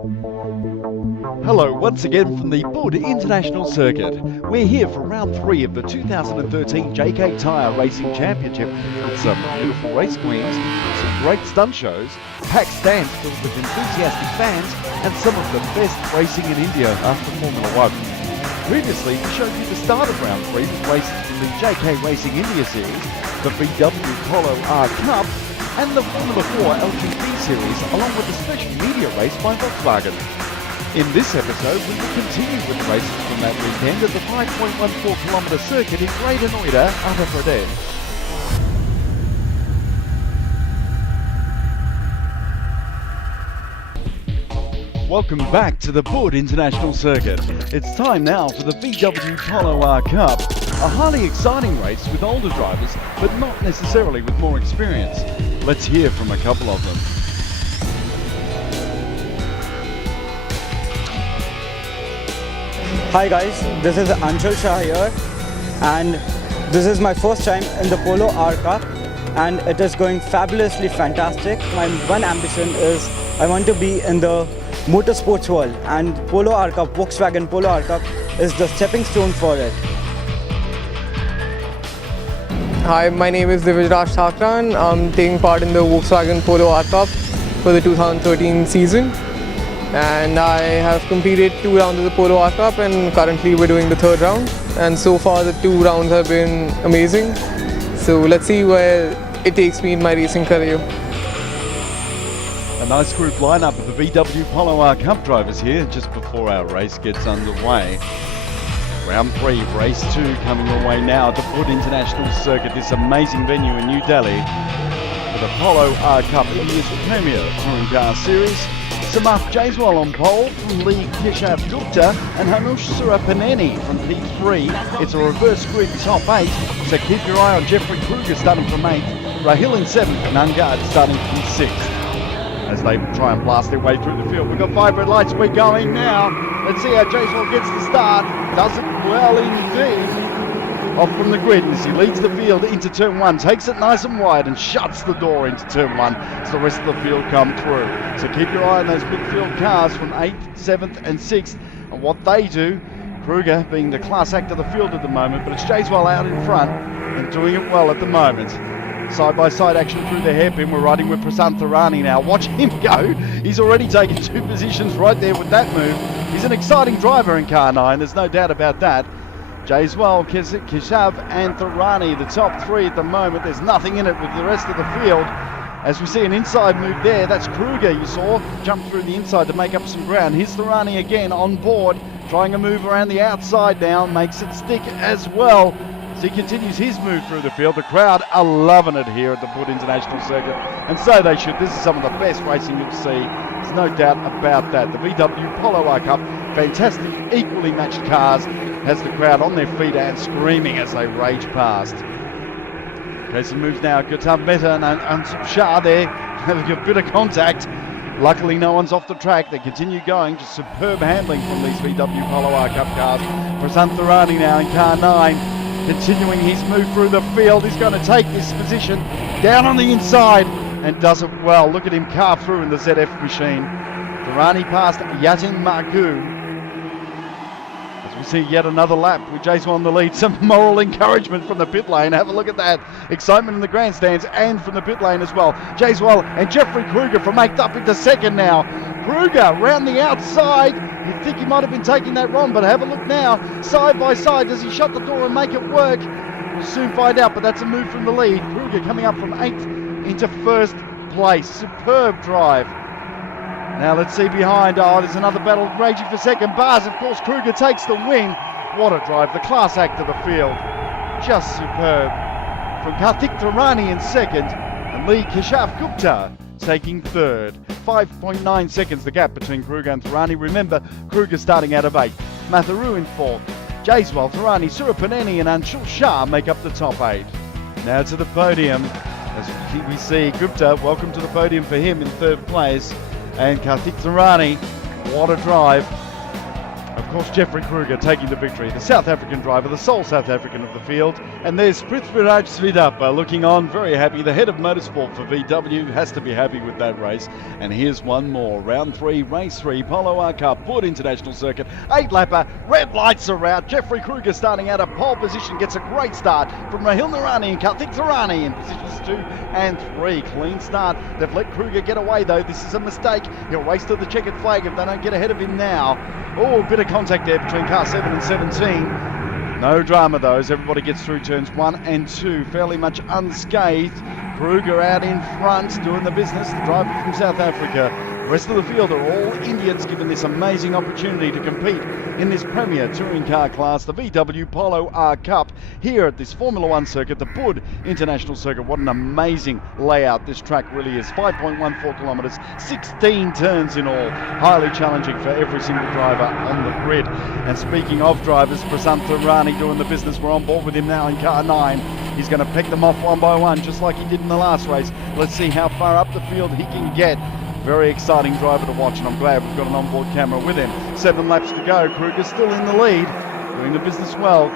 Hello once again from the Bud International Circuit. We're here for round 3 of the 2013 JK Tyre Racing Championship with some beautiful race queens, some great stunt shows, packed stands filled with enthusiastic fans and some of the best racing in India after Formula 1. Previously we showed you the start of round 3 with races from the JK Racing India Series, the VW Polo R Cup and the Formula 4 LGP Series along with a special media race by Volkswagen. In this episode, we will continue with races from that weekend at the 5.14km circuit in Greater Noida, Andhra Pradesh. Welcome back to the Bud International Circuit. It's time now for the VW Polo R Cup, a highly exciting race with older drivers, but not necessarily with more experience. Let's hear from a couple of them. Hi guys, this is Anshul Shah here and this is my first time in the Polo R Cup and it is going fabulously fantastic. My one ambition is I want to be in the motorsports world and Polo R Cup, Volkswagen Polo R Cup is the stepping stone for it. Hi, my name is Divyajraj Thakran. I'm taking part in the Volkswagen Polo R Cup for the 2013 season. And I have completed 2 rounds of the Polo R Cup and currently we're doing the 3rd round. And so far the 2 rounds have been amazing. So let's see where it takes me in my racing career. A nice group lineup of the VW Polo R Cup drivers here just before our race gets underway. Round 3, race 2 coming your way now at the Bud International Circuit, this amazing venue in New Delhi. For the Polo R Cup, India's premier touring car series. Samarth Jaiswal on pole from Lee Keshav Gupta and Hanush Surapaneni from P3. It's a reverse grid top 8, so keep your eye on Jeffrey Kruger starting from 8th, Rahil in 7th and Angad starting from 6th. As they try and blast their way through the field. We've got 5 red lights, we're going now. Let's see how Jaiswal gets the start. Does it well indeed. Off from the grid as he leads the field into turn 1, takes it nice and wide and shuts the door into turn 1 as the rest of the field come through. So keep your eye on those midfield cars from 8th, 7th and 6th and what they do. Kruger being the class act of the field at the moment, but it's Jaiswal out in front and doing it well at the moment. Side-by-side action through the hairpin. We're riding with Prasant Tharani now. Watch him go. He's already taken 2 positions right there with that move. He's an exciting driver in car 9, there's no doubt about that. Jaiswal, Keshav and Tharani, the top 3 at the moment. There's nothing in it with the rest of the field. As we see an inside move there, that's Kruger you saw, jump through the inside to make up some ground. Here's Tharani again on board, trying a move around the outside now, makes it stick as well. As he continues his move through the field, the crowd are loving it here at the Bud International Circuit, and so they should. This is some of the best racing you'll see. There's no doubt about that. The VW Polo R Cup, fantastic, equally matched cars, has the crowd on their feet and screaming as they rage past. Okay, some moves now. Gautam Mehta and Shah there having a bit of contact. Luckily, no one's off the track. They continue going. Just superb handling from these VW Polo R Cup cars. Prasant Tharani now in car 9. Continuing his move through the field. He's going to take this position down on the inside and does it well. Look at him carve through in the ZF machine. Tharani past Yatin Margu. As we see yet another lap with Jaiswal on the lead. Some moral encouragement from the pit lane. Have a look at that. Excitement in the grandstands and from the pit lane as well. Jaiswal and Jeffrey Kruger from 8th up into 2nd now. Kruger round the outside. You'd think he might have been taking that wrong, but have a look now. Side by side, does he shut the door and make it work? We'll soon find out, but that's a move from the lead. Kruger coming up from 8th into 1st place. Superb drive. Now let's see behind. Oh, there's another battle raging for 2nd. Bars, of course, Kruger takes the win. What a drive. The class act of the field. Just superb. From Karthik Tharani in 2nd and Lee Keshav Gupta taking 3rd. 5.9 seconds the gap between Kruger and Tharani. Remember, Kruger starting out of 8th. Matharu in 4th. Jaiswal, Tharani, Surapaneni and Anshul Shah make up the top 8. Now to the podium. As we see Gupta, welcome to the podium for him in 3rd place. And Karthik Tharani, what a drive. Of course, Jeffrey Kruger taking the victory, the South African driver, the sole South African of the field. And there's Prithviraj Sridhar looking on, very happy. The head of motorsport for VW has to be happy with that race. And here's one more. Round 3, race 3, Polo R Cup, Port International Circuit, 8-lapper, red lights are out. Jeffrey Kruger starting out of pole position, gets a great start from Rahil Narani and Karthik Tarani in positions 2 and 3. Clean start. They've let Kruger get away though. This is a mistake. He'll race to the checkered flag if they don't get ahead of him now. Oh, a bit of contact there between car 7 and 17. No drama though, as everybody gets through turns 1 and 2 fairly much unscathed. Kruger out in front doing the business, the driver from South Africa. The rest of the field are all Indians, given this amazing opportunity to compete in this premier touring car class, the VW Polo R Cup, here at this Formula One circuit, the Bud International Circuit. What an amazing layout this track really is. 5.14 kilometres, 16 turns in all. Highly challenging for every single driver on the grid. And speaking of drivers, Prasant Rani doing the business. We're on board with him now in car 9. He's going to pick them off one by one, just like he did in the last race. Let's see how far up the field he can get. Very exciting driver to watch, and I'm glad we've got an onboard camera with him. 7 laps to go. Kruger's still in the lead, doing the business well.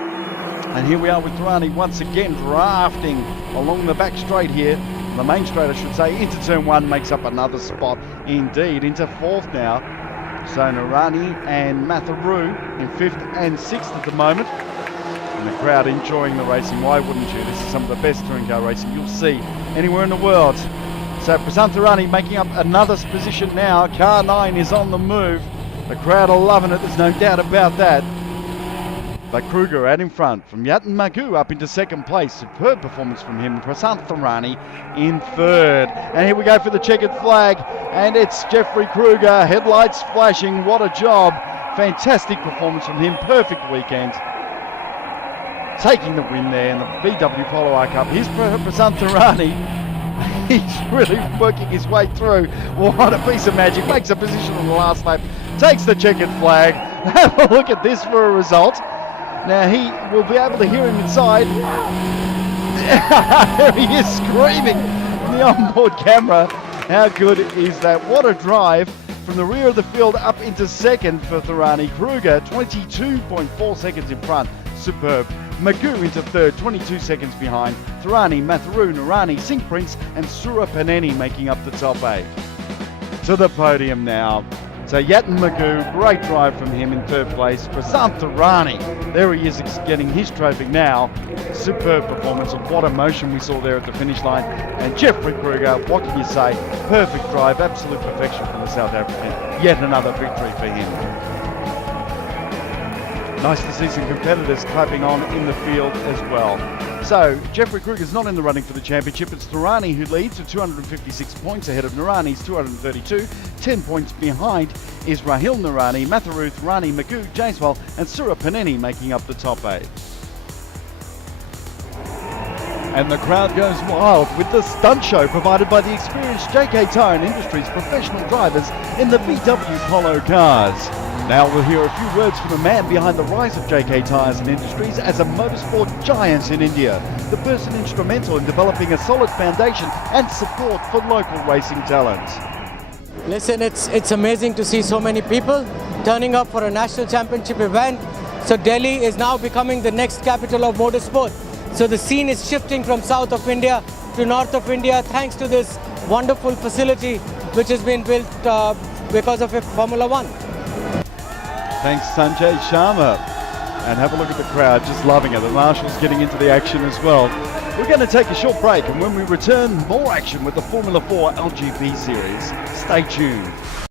And here we are with Tarani once again drafting along the back straight here. The main straight, I should say, into turn 1, makes up another spot indeed. Into 4th now. So Narani and Matharu in 5th and 6th at the moment. And the crowd enjoying the racing. Why wouldn't you? This is some of the best touring car racing you'll see anywhere in the world. So Prasant Rani making up another position now. Car 9 is on the move. The crowd are loving it, there's no doubt about that. But Kruger out in front from Yatin Magoo up into 2nd place. Superb performance from him. Prasant Rani in 3rd. And here we go for the checkered flag. And it's Jeffrey Kruger. Headlights flashing. What a job. Fantastic performance from him. Perfect weekend. Taking the win there in the VW Polo R Cup. Here's Prasant Rani. He's really working his way through. What a piece of magic. Makes a position on the last lap. Takes the checkered flag. Have a look at this for a result. Now he will be able to hear him inside. There he is screaming from the onboard camera. How good is that? What a drive from the rear of the field up into 2nd for Tarani. Kruger 22.4 seconds in front. Superb. Magoo into 3rd, 22 seconds behind. Tarani, Matharu, Narani, Singh Prince and Sura Paneni making up the top 8. To the podium now. So Yatin Magoo, great drive from him in 3rd place. Prasant Rani, there he is getting his trophy now. Superb performance, and what emotion we saw there at the finish line. And Jeffrey Kruger, what can you say? Perfect drive, absolute perfection from the South African. Yet another victory for him. Nice to see some competitors clapping on in the field as well. So, Jeffrey Kruger's not in the running for the championship. It's Tarani who leads with 256 points ahead of Narani's 232. 10 points behind is Rahil Narani, Matharu, Tarani, Magoo, Jaiswal and Sura Paneni making up the top 8. And the crowd goes wild with the stunt show provided by the experienced JK Tyre and Industries professional drivers in the VW Polo cars. Now we'll hear a few words from the man behind the rise of JK Tyres and Industries as a motorsport giant in India, the person instrumental in developing a solid foundation and support for local racing talent. Listen, it's amazing to see so many people turning up for a national championship event. So Delhi is now becoming the next capital of motorsport. So the scene is shifting from south of India to north of India thanks to this wonderful facility which has been built because of Formula One. Thanks Sanjay Sharma. And have a look at the crowd, just loving it. The marshals getting into the action as well. We're going to take a short break, and when we return, more action with the Formula 4 LGP series. Stay tuned.